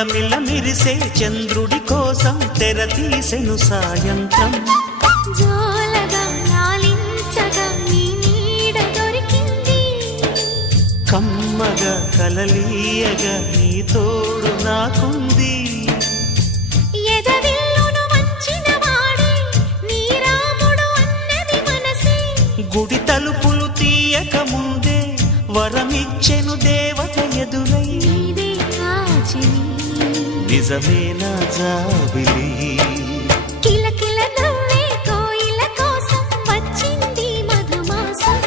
మిలమిల మిరిసే చంద్రుడి కోసం తెర తీసెను సాయంత్రం. జోలగా లాలించగా నీ నీడ దొరికింది, కమ్మగా కలలీయగా నీ తోడు నాకుంది. ఎదవిల్లును వంచిన వాడే నీ రాముడు అన్నది మనసే, గుడి తలుపులు తీయక ముందే వరమిచ్చెను దేవత ఎదురై. నీదే ఆచని నిజమే నా జాబిలి, కిలకిల నవ్వే కోయిల కోసం వచ్చింది మధుమాసం.